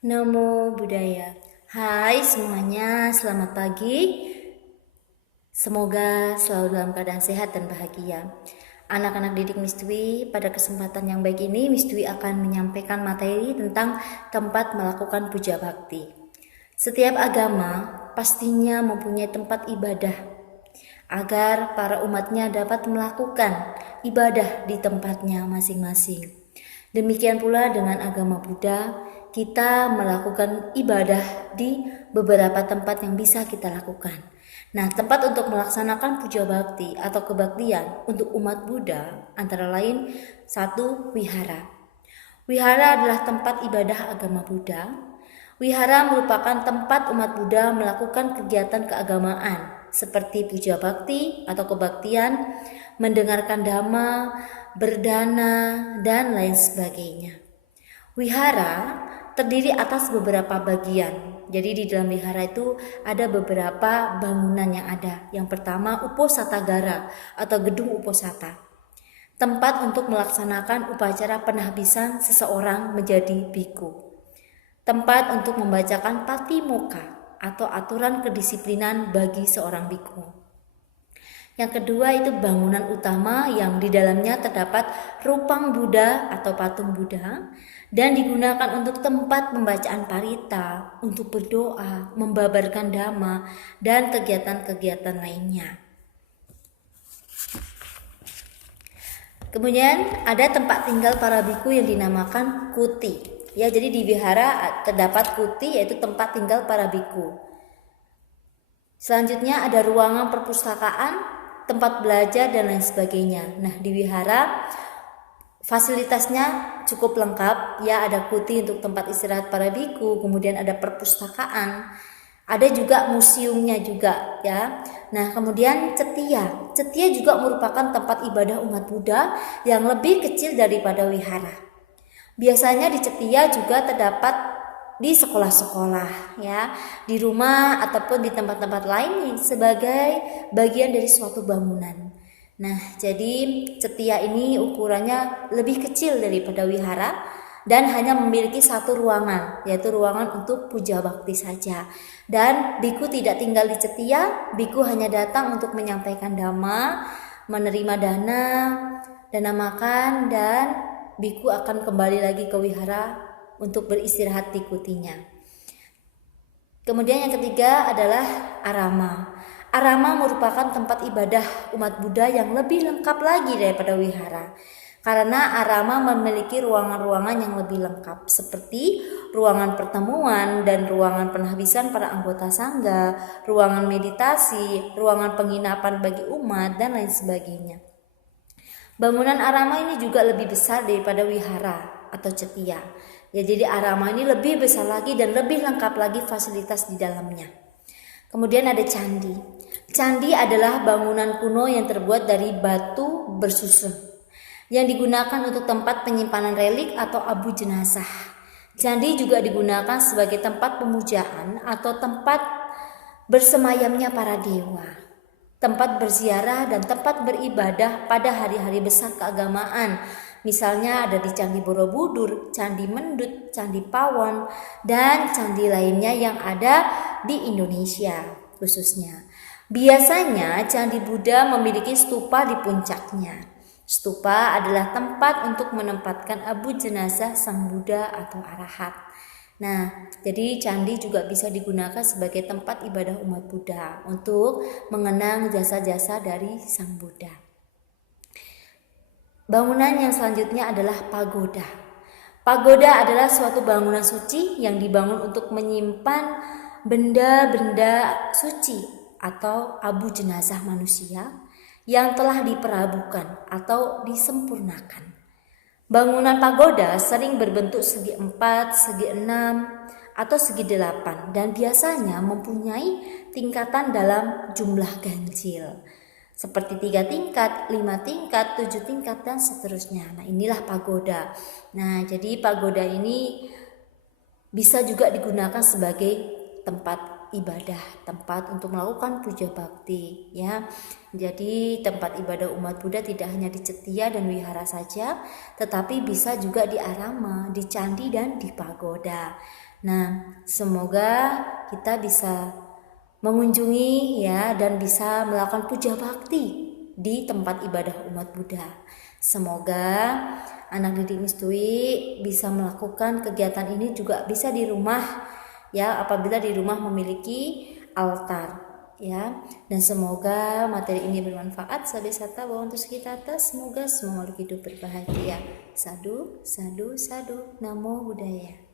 Namo Buddhaya. Hai semuanya, selamat pagi. Semoga selalu dalam keadaan sehat dan bahagia. Anak-anak didik Miss Dwi, pada kesempatan yang baik ini Miss Dwi akan menyampaikan materi tentang tempat melakukan puja bakti. Setiap agama pastinya mempunyai tempat ibadah agar para umatnya dapat melakukan ibadah di tempatnya masing-masing. Demikian pula dengan agama Buddha, kita melakukan ibadah di beberapa tempat yang bisa kita lakukan. Nah, tempat untuk melaksanakan puja bakti atau kebaktian untuk umat Buddha antara lain satu, wihara. Wihara adalah tempat ibadah agama Buddha. Wihara merupakan tempat umat Buddha melakukan kegiatan keagamaan seperti puja bakti atau kebaktian, mendengarkan dhamma, berdana, dan lain sebagainya. Wihara terdiri atas beberapa bagian. Jadi di dalam wihara itu ada beberapa bangunan yang ada. Yang pertama Uposatagara atau gedung uposata. Tempat untuk melaksanakan upacara penahbisan seseorang menjadi biku. Tempat untuk membacakan patimokkha atau aturan kedisiplinan bagi seorang biku. Yang kedua itu bangunan utama yang di dalamnya terdapat rupang Buddha atau patung Buddha dan digunakan untuk tempat pembacaan parita, untuk berdoa, membabarkan dhamma, dan kegiatan-kegiatan lainnya. Kemudian ada tempat tinggal para biku yang dinamakan kuti. Ya, jadi di wihara terdapat kuti yaitu tempat tinggal para biku. Selanjutnya ada ruangan perpustakaan, tempat belajar dan lain sebagainya. Nah, di wihara fasilitasnya cukup lengkap, ya, ada kuti untuk tempat istirahat para biku, kemudian ada perpustakaan, ada juga museumnya juga, ya. Nah, kemudian cetia. Cetia juga merupakan tempat ibadah umat Buddha yang lebih kecil daripada wihara. Biasanya di cetia juga terdapat di sekolah-sekolah, ya, di rumah ataupun di tempat-tempat lain sebagai bagian dari suatu bangunan. Nah, jadi cetia ini ukurannya lebih kecil daripada wihara dan hanya memiliki satu ruangan, yaitu ruangan untuk puja bakti saja. Dan biku tidak tinggal di cetia, biku hanya datang untuk menyampaikan dhamma, menerima dana makan, dan biku akan kembali lagi ke wihara untuk beristirahat di kutinya. Kemudian yang ketiga adalah arama. Arama merupakan tempat ibadah umat Buddha yang lebih lengkap lagi daripada wihara. Karena arama memiliki ruangan-ruangan yang lebih lengkap seperti ruangan pertemuan dan ruangan penahbisan para anggota sangga, ruangan meditasi, ruangan penginapan bagi umat, dan lain sebagainya. Bangunan arama ini juga lebih besar daripada wihara atau cetia. Ya, jadi arama ini lebih besar lagi dan lebih lengkap lagi fasilitas di dalamnya. Kemudian ada candi. Candi adalah bangunan kuno yang terbuat dari batu bersusun yang digunakan untuk tempat penyimpanan relik atau abu jenazah. Candi juga digunakan sebagai tempat pemujaan atau tempat bersemayamnya para dewa, tempat berziarah dan tempat beribadah pada hari-hari besar keagamaan. Misalnya ada di Candi Borobudur, Candi Mendut, Candi Pawon, dan candi lainnya yang ada di Indonesia khususnya. Biasanya Candi Buddha memiliki stupa di puncaknya. Stupa adalah tempat untuk menempatkan abu jenazah sang Buddha atau arahat. Nah, jadi candi juga bisa digunakan sebagai tempat ibadah umat Buddha untuk mengenang jasa-jasa dari sang Buddha. Bangunan yang selanjutnya adalah pagoda. Pagoda adalah suatu bangunan suci yang dibangun untuk menyimpan benda-benda suci atau abu jenazah manusia yang telah diperabukan atau disempurnakan. Bangunan pagoda sering berbentuk segi 4, segi 6, atau segi 8 dan biasanya mempunyai tingkatan dalam jumlah ganjil. Seperti 3 tingkat, 5 tingkat, 7 tingkat, dan seterusnya. Nah, inilah pagoda. Nah, jadi pagoda ini bisa juga digunakan sebagai tempat ibadah, tempat untuk melakukan puja bakti, ya. Jadi tempat ibadah umat Buddha tidak hanya di cetia dan wihara saja, tetapi bisa juga di arama, di candi, dan di pagoda. Nah, semoga kita bisa mengunjungi ya dan bisa melakukan puja bakti di tempat ibadah umat Buddha. Semoga anak didik Miss Dwi bisa melakukan kegiatan ini juga bisa di rumah ya, apabila di rumah memiliki altar ya. Dan semoga materi ini bermanfaat. Sabe sata bahwa untuk kita atas, semoga semua makhluk hidup berbahagia. Sadu, sadu, sadu. Namo Buddhaya.